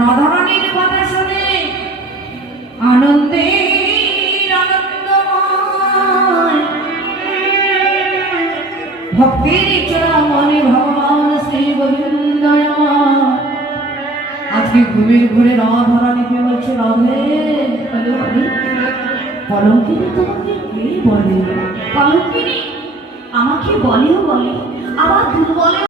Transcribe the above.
রাধারানীর কথা শুনে আনন্দে আনন্দময় ভক্তির চরমে ভগবান শ্রী গোবিন্দ আজকে ঘুমের ঘুরে রাধারানীকে বলছে, রাধে কলঙ্কিনী তোমাকে কে বলে? কলঙ্কিনী আমাকে বলেও বলে, আবার দুর্বলে